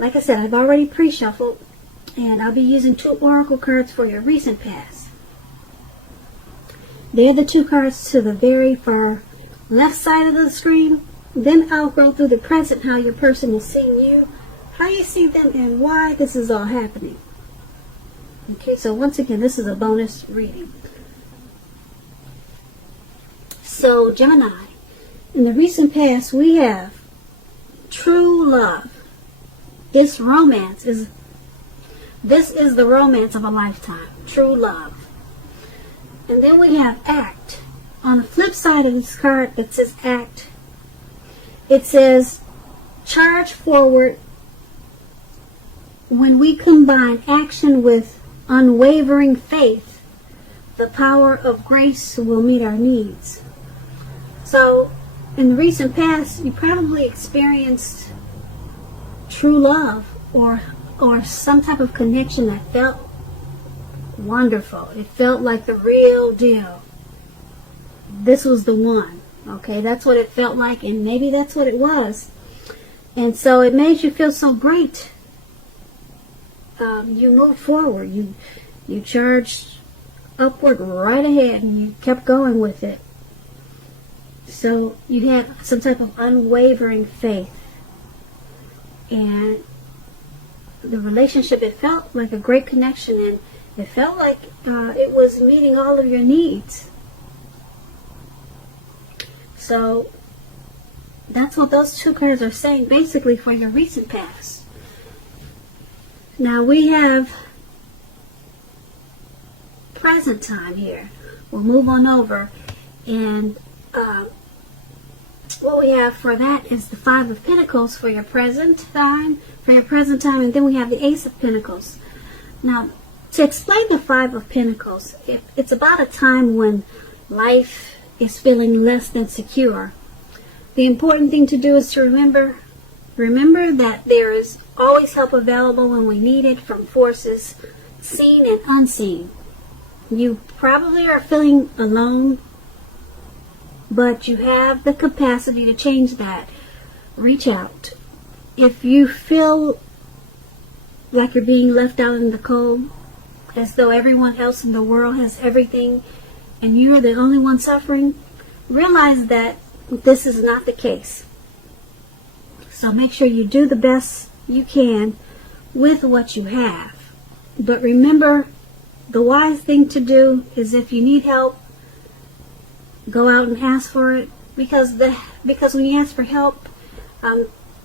like I said, I've already pre-shuffled, and I'll be using 2 oracle cards for your recent past. They're the 2 cards to the very far left side of the screen. Then I'll go through the present, how your person is seeing you, how you see them, and why this is all happening. Okay, so once again, this is a bonus reading. So, Gemini, in the recent past, we have true love. This is the romance of a lifetime. True love. And then we have act. On the flip side of this card that says act, it says charge forward. When we combine action with unwavering faith, the power of grace will meet our needs. So, in the recent past, you probably experienced true love or some type of connection that felt wonderful. It felt like the real deal. This was the one. Okay, that's what it felt like, and maybe that's what it was. And so it made you feel so great. You moved forward. You charged upward right ahead, and you kept going with it. So you had some type of unwavering faith. And the relationship, it felt like a great connection, and it felt like it was meeting all of your needs. So that's what those 2 cards are saying, basically, for your recent past. Now we have present time here. We'll move on over, and what we have for that is the 5 of Pentacles for your present time, and then we have the Ace of Pentacles. Now, to explain the 5 of Pentacles, it's about a time when life is feeling less than secure. The important thing to do is to remember that there is always help available when we need it, from forces seen and unseen. You probably are feeling alone, but you have the capacity to change that. Reach out. If you feel like you're being left out in the cold, as though everyone else in the world has everything and you're the only one suffering, realize that this is not the case. So make sure you do the best you can with what you have. But remember, the wise thing to do is, if you need help, go out and ask for it, because when you ask for help,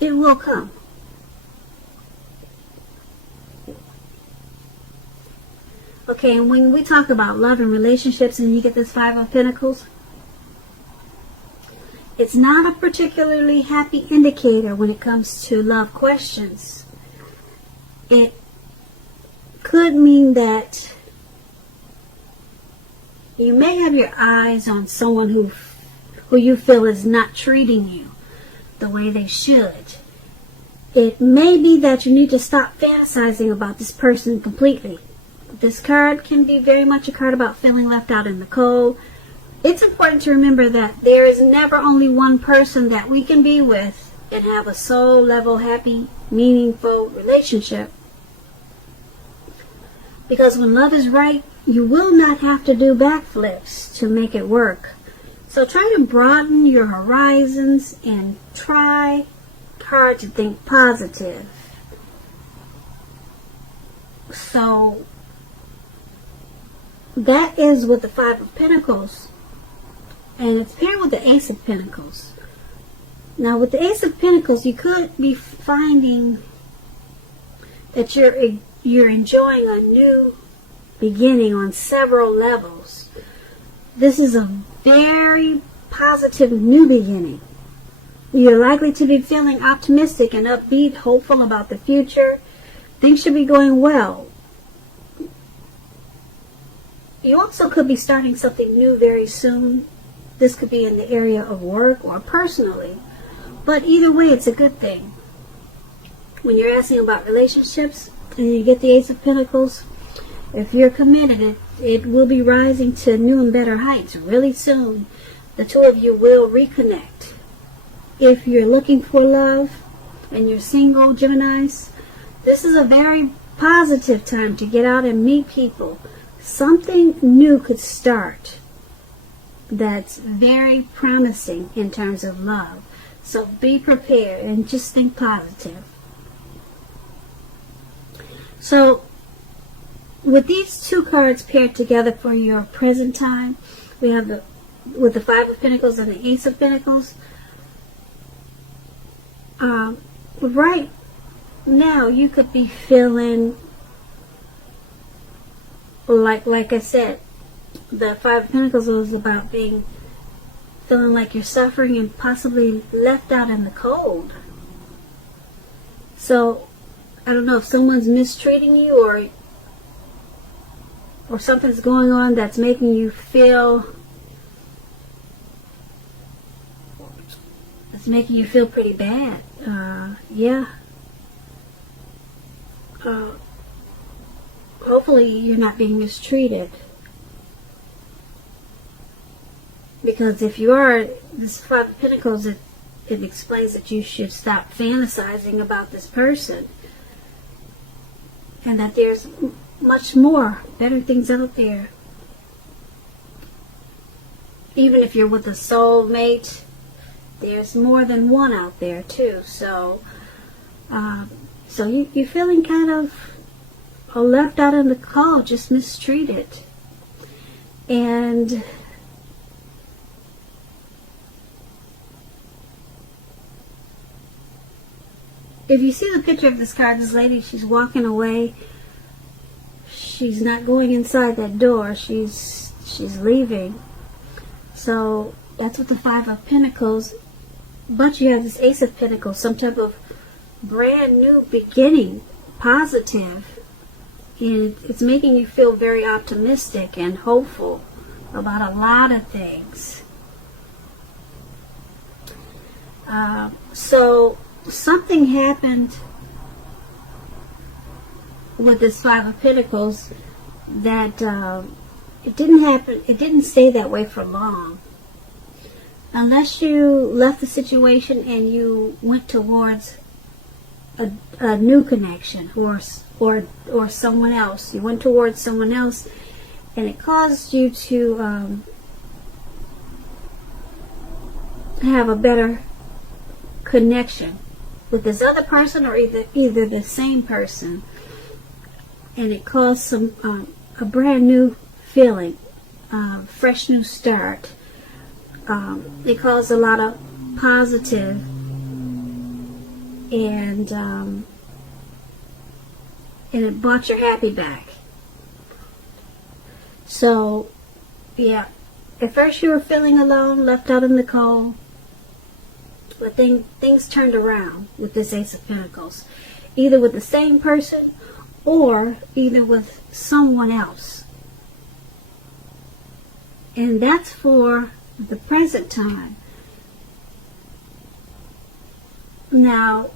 it will come. Okay, and when we talk about love and relationships and you get this 5 of Pentacles, it's not a particularly happy indicator when it comes to love questions. It could mean that you may have your eyes on someone who you feel is not treating you the way they should. It may be that you need to stop fantasizing about this person completely. This card can be very much a card about feeling left out in the cold. It's important to remember that there is never only one person that we can be with and have a soul level, happy, meaningful relationship. Because when love is right, you will not have to do backflips to make it work. So try to broaden your horizons and try hard to think positive. So that is with the 5 of Pentacles. And it's paired with the Ace of Pentacles. Now with the Ace of Pentacles, you could be finding that you're enjoying a new beginning on several levels. This is a very positive new beginning. You're likely to be feeling optimistic and upbeat, hopeful about the future. Things should be going well. You also could be starting something new very soon. This could be in the area of work or personally. But either way, it's a good thing. When you're asking about relationships and you get the Ace of Pentacles, if you're committed, it will be rising to new and better heights really soon. The 2 of you will reconnect. If you're looking for love and you're single, Geminis, This is a very positive time to get out and meet people. Something new could start that's very promising in terms of love. So be prepared and just think positive. So with these two cards paired together for your present time, we have with the Five of Pentacles and the Ace of Pentacles. Right now you could be feeling like I said, the Five of Pentacles is about feeling like you're suffering and possibly left out in the cold. So I don't know if someone's mistreating you or something's going on that's making you feel pretty bad. Hopefully you're not being mistreated. Because if you are, this Five of Pentacles, it explains that you should stop fantasizing about this person. And that there's much more, better things out there. Even if you're with a soulmate, there's more than one out there too. So, you're feeling kind of left out in the cold, just mistreated. And if you see the picture of this card, this lady, she's walking away. She's not going inside that door. She's leaving. So that's what the Five of Pentacles. But you have this Ace of Pentacles, some type of brand new beginning, positive. And it's making you feel very optimistic and hopeful about a lot of things. So something happened with this Five of Pentacles that it didn't stay that way for long. Unless you left the situation and you went towards a new connection or someone else. You went towards someone else and it caused you to have a better connection with this other person or either the same person. And it caused a brand new feeling, fresh new start. It caused a lot of positive and it brought your happy back. So, yeah, at first you were feeling alone, left out in the cold, but things turned around with this Ace of Pentacles, either with the same person or either with someone else. And that's for the present time. Now,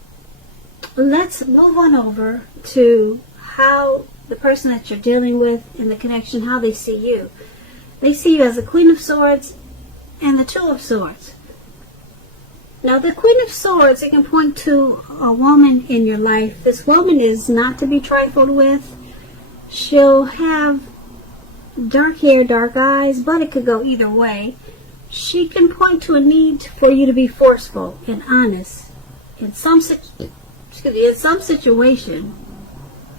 let's move on over to how the person that you're dealing with in the connection, how they see you. They see you as the Queen of Swords and the Two of Swords. Now, the Queen of Swords, it can point to a woman in your life. This woman is not to be trifled with. She'll have dark hair, dark eyes, but it could go either way. She can point to a need for you to be forceful and honest in some situation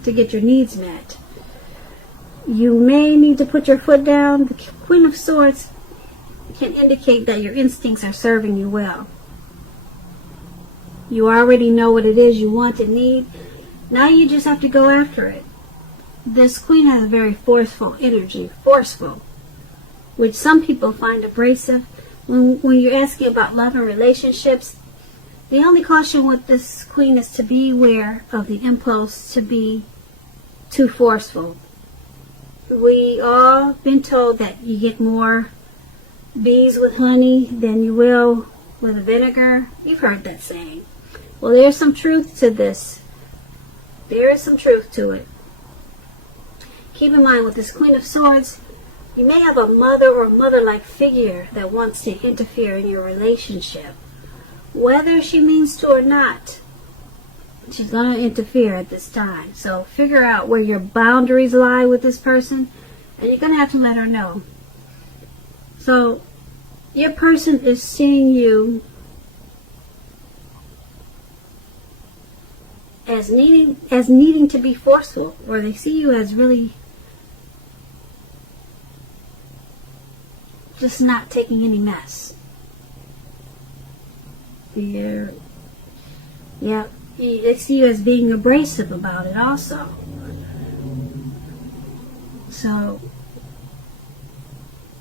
to get your needs met. You may need to put your foot down. The Queen of Swords can indicate that your instincts are serving you well. You already know what it is you want and need. Now you just have to go after it. This Queen has a very forceful energy, which some people find abrasive. When you're asking about love and relationships, the only caution with this Queen is to beware of the impulse to be too forceful. We all been told that you get more bees with honey than you will with vinegar. You've heard that saying. Well, there's some truth to this. There is some truth to it. Keep in mind, with this Queen of Swords, you may have a mother or mother-like figure that wants to interfere in your relationship. Whether she means to or not, She's going to interfere at this time. So figure out where your boundaries lie with this person, and you're going to have to let her know. So your person is seeing you as needing to be forceful, or they see you as really just not taking any mess. Yeah, they see you as being abrasive about it also. So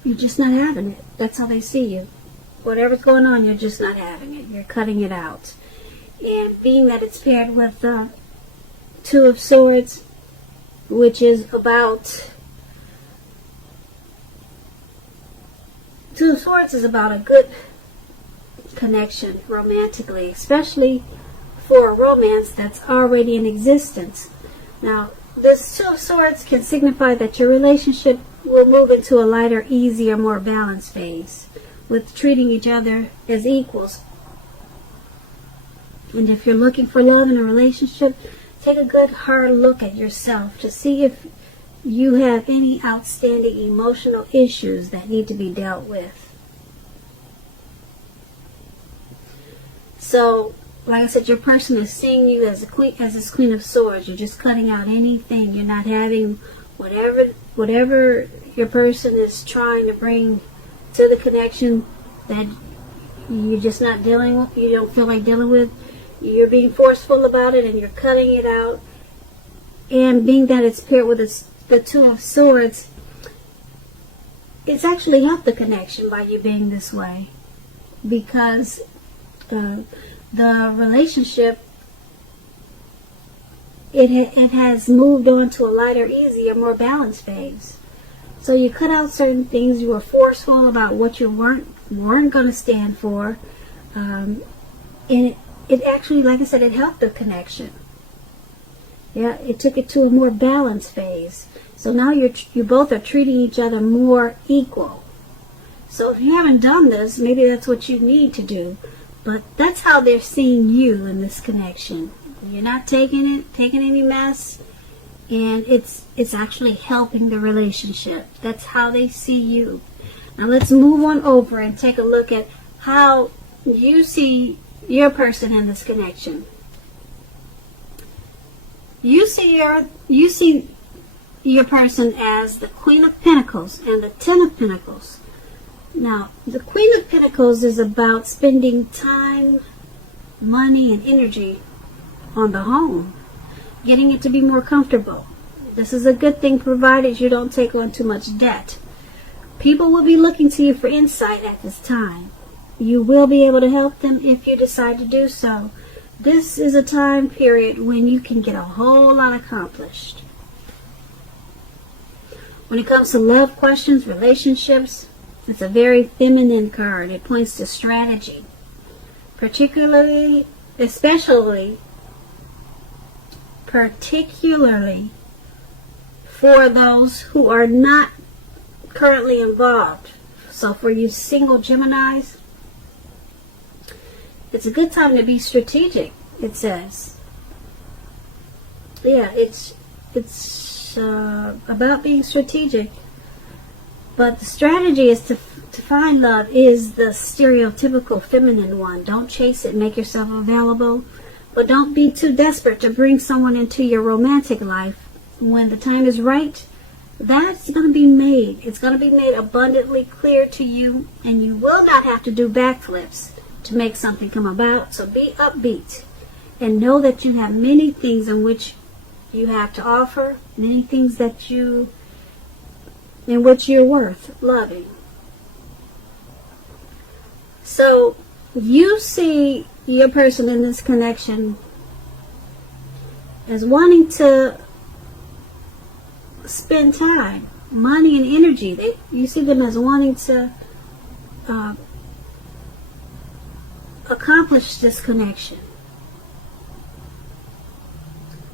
you're just not having it. That's how they see you. Whatever's going on, you're just not having it. You're cutting it out. And being that it's paired with the Two of Swords, which is about... Two of Swords is about a good connection romantically, especially for a romance that's already in existence. Now, this Two of Swords can signify that your relationship will move into a lighter, easier, more balanced phase, with treating each other as equals. And if you're looking for love in a relationship, take a good hard look at yourself to see if you have any outstanding emotional issues that need to be dealt with. So, like I said, your person is seeing you as this Queen of Swords. You're just cutting out anything. You're not having whatever your person is trying to bring to the connection that you're just not dealing with, you don't feel like dealing with. You're being forceful about it and you're cutting it out. And being that it's paired with the Two of Swords, it's actually helped the connection by you being this way, because the relationship, it has moved on to a lighter, easier, more balanced phase. So you cut out certain things. You were forceful about what you weren't going to stand for, and it actually, like I said, it helped the connection. Yeah, it took it to a more balanced phase. So now you both are treating each other more equal. So if you haven't done this, maybe that's what you need to do. But that's how they're seeing you in this connection. You're not taking any mess, and it's actually helping the relationship. That's how they see you. Now let's move on over and take a look at how you see your person in this connection. You see your person as the Queen of Pentacles and the Ten of Pentacles. Now, the Queen of Pentacles is about spending time, money, and energy on the home, getting it to be more comfortable. This is a good thing provided you don't take on too much debt. People will be looking to you for insight at this time. You will be able to help them if you decide to do so. This is a time period when you can get a whole lot accomplished. When it comes to love questions, relationships, it's a very feminine card. It points to strategy. Especially for those who are not currently involved. So for you single Geminis, it's a good time to be strategic, it says. Yeah, it's about being strategic. But the strategy is to find love is the stereotypical feminine one. Don't chase it. Make yourself available. But don't be too desperate to bring someone into your romantic life. When the time is right, that's going to be made. It's going to be made abundantly clear to you, and you will not have to do backflips to make something come about. So be upbeat and know that you have many things in which you have to offer, many things that in which you're worth loving. So you see your person in this connection as wanting to spend time, money, and energy. You see them as wanting to accomplish this connection.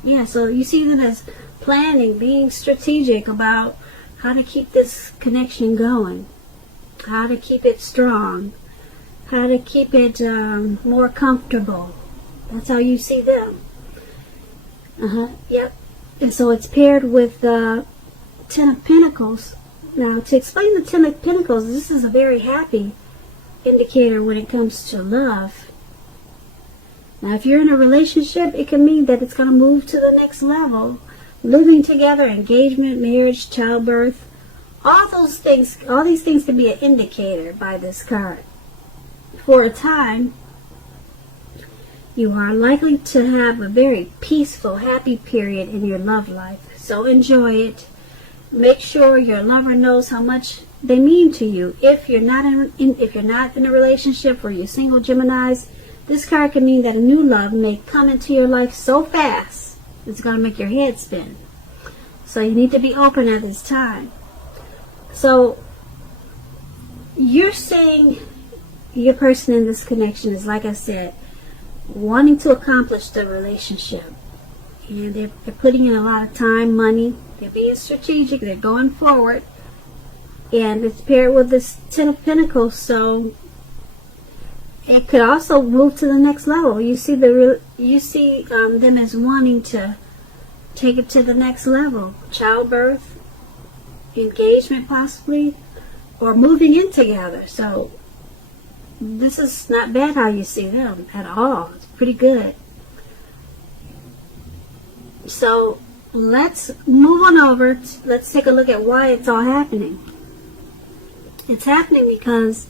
Yeah, so you see them as planning, being strategic about how to keep this connection going, how to keep it strong, how to keep it more comfortable. That's how you see them. Yep. And so it's paired with the Ten of Pentacles. Now, to explain the Ten of Pentacles, this is a very happy indicator when it comes to love. Now, if you're in a relationship, it can mean that it's going to move to the next level. Living together, engagement, marriage, childbirth, all these things can be an indicator by this card. For a time, you are likely to have a very peaceful, happy period in your love life. So enjoy it. Make sure your lover knows how much they mean to you. If you're not in a relationship or you're single Geminis, this card can mean that a new love may come into your life so fast it's going to make your head spin. So you need to be open at this time. So you're saying your person in this connection is, like I said, wanting to accomplish the relationship. And they're putting in a lot of time, money. They're being strategic. They're going forward. And it's paired with this Ten of Pentacles, so it could also move to the next level. You see them as wanting to take it to the next level. Childbirth, engagement possibly, or moving in together. So this is not bad how you see them at all. It's pretty good. So let's move on over. Let's take a look at why it's all happening. It's happening because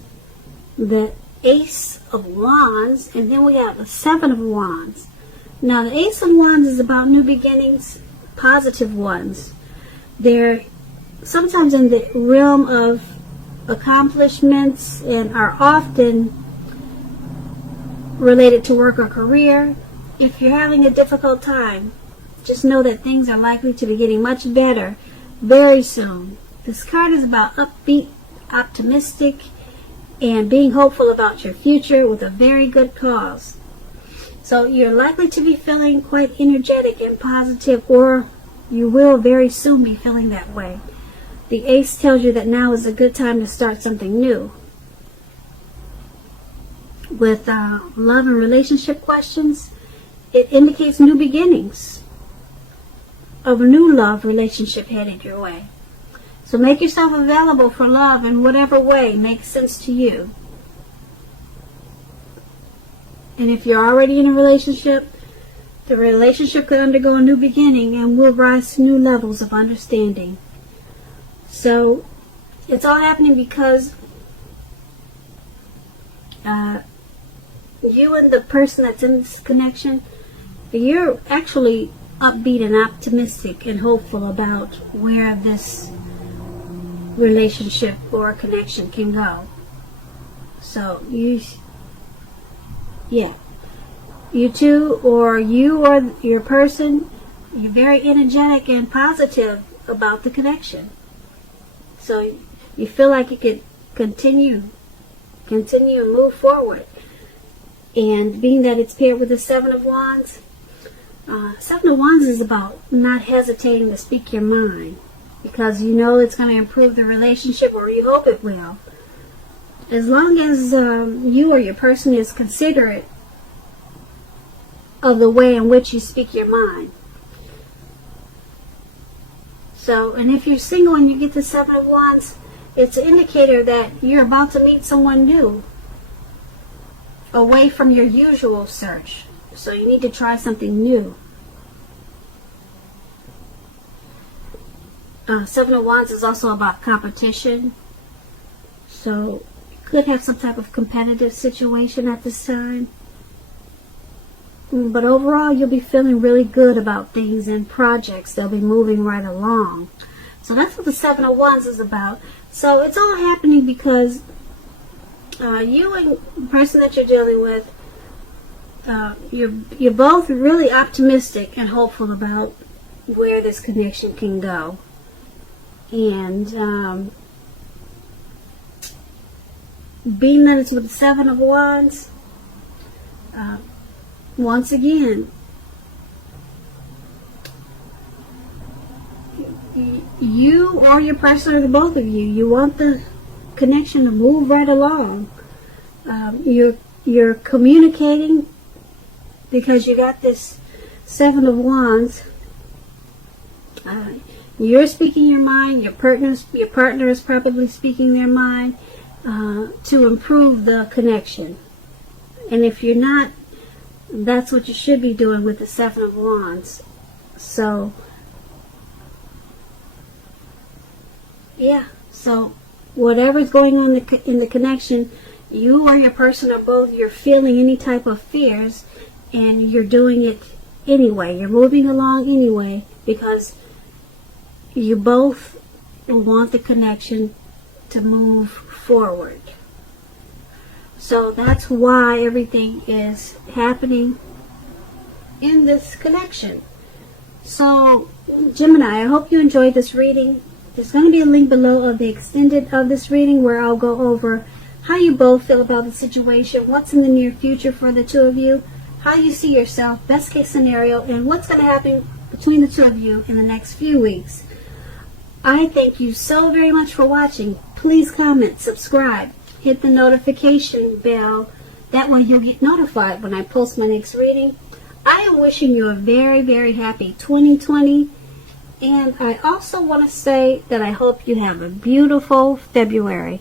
the Ace of Wands, and then we have the Seven of Wands. Now, the Ace of Wands is about new beginnings, positive ones. They're sometimes in the realm of accomplishments and are often related to work or career. If you're having a difficult time, just know that things are likely to be getting much better very soon. This card is about upbeat, optimistic, and being hopeful about your future with a very good cause. So you're likely to be feeling quite energetic and positive, or you will very soon be feeling that way. The Ace tells you that now is a good time to start something new. With love and relationship questions, it indicates new beginnings of a new love relationship headed your way. So make yourself available for love in whatever way makes sense to you. And if you're already in a relationship, the relationship could undergo a new beginning and will rise to new levels of understanding. So it's all happening because you and the person that's in this connection, you're actually upbeat and optimistic and hopeful about where this relationship or connection can go. So you two, or you or your person, you're very energetic and positive about the connection. So you feel like you could continue and move forward. And being that it's paired with the Seven of Wands, Seven of Wands is about not hesitating to speak your mind, because you know it's going to improve the relationship, or you hope it will. As long as you or your person is considerate of the way in which you speak your mind. So, and if you're single and you get the Seven of Wands, it's an indicator that you're about to meet someone new, away from your usual search. So you need to try something new. Seven of Wands is also about competition. So you could have some type of competitive situation at this time. But overall, you'll be feeling really good about things and projects. They'll be moving right along. So that's what the Seven of Wands is about. So it's all happening because you and the person that you're dealing with, you're both really optimistic and hopeful about where this connection can go. And being that it's with the Seven of Wands, once again, you or your person, or the both of you, you want the connection to move right along. You're communicating because you got this Seven of Wands, you're speaking your mind, your partner is probably speaking their mind to improve the connection. And if you're not, that's what you should be doing with the Seven of Wands. So, yeah. So, whatever's going on in the connection, you or your person or both, you're feeling any type of fears, and you're doing it anyway. You're moving along anyway because you both want the connection to move forward. So that's why everything is happening in this connection. So, Gemini, I hope you enjoyed this reading. There's going to be a link below of the extended of this reading where I'll go over how you both feel about the situation, what's in the near future for the two of you, how you see yourself, best case scenario, and what's going to happen between the two of you in the next few weeks. I thank you so very much for watching. Please comment, subscribe, hit the notification bell. That way you'll get notified when I post my next reading. I am wishing you a very, very happy 2020. And I also want to say that I hope you have a beautiful February.